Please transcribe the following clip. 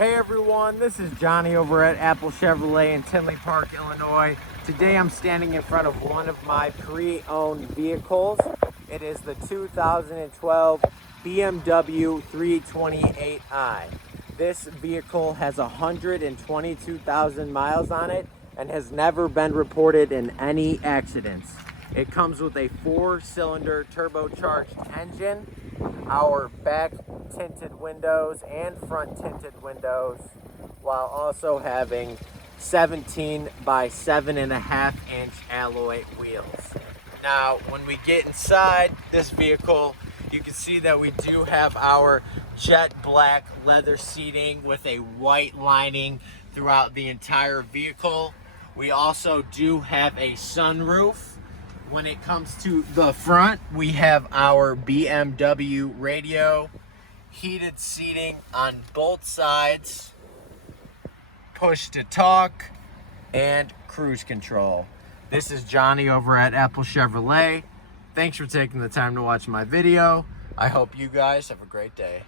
Hey everyone, this is Johnny over at Apple Chevrolet in Tinley Park, Illinois. Today I'm standing in front of one of my pre-owned vehicles. It is the 2012 BMW 328i. This vehicle has 122,000 miles on it and has never been reported in any accidents. It comes with a 4-cylinder turbocharged engine. Our back tinted windows and front tinted windows, while also having 17 by 7.5 inch alloy wheels. Now, when we get inside this vehicle, you can see that we do have our jet black leather seating with a white lining throughout the entire vehicle. We also do have a sunroof. When it comes to the front, we have our BMW radio, heated seating on both sides, push to talk, and cruise control. This is Johnny over at Apple Chevrolet. Thanks for taking the time to watch my video. I hope you guys have a great day.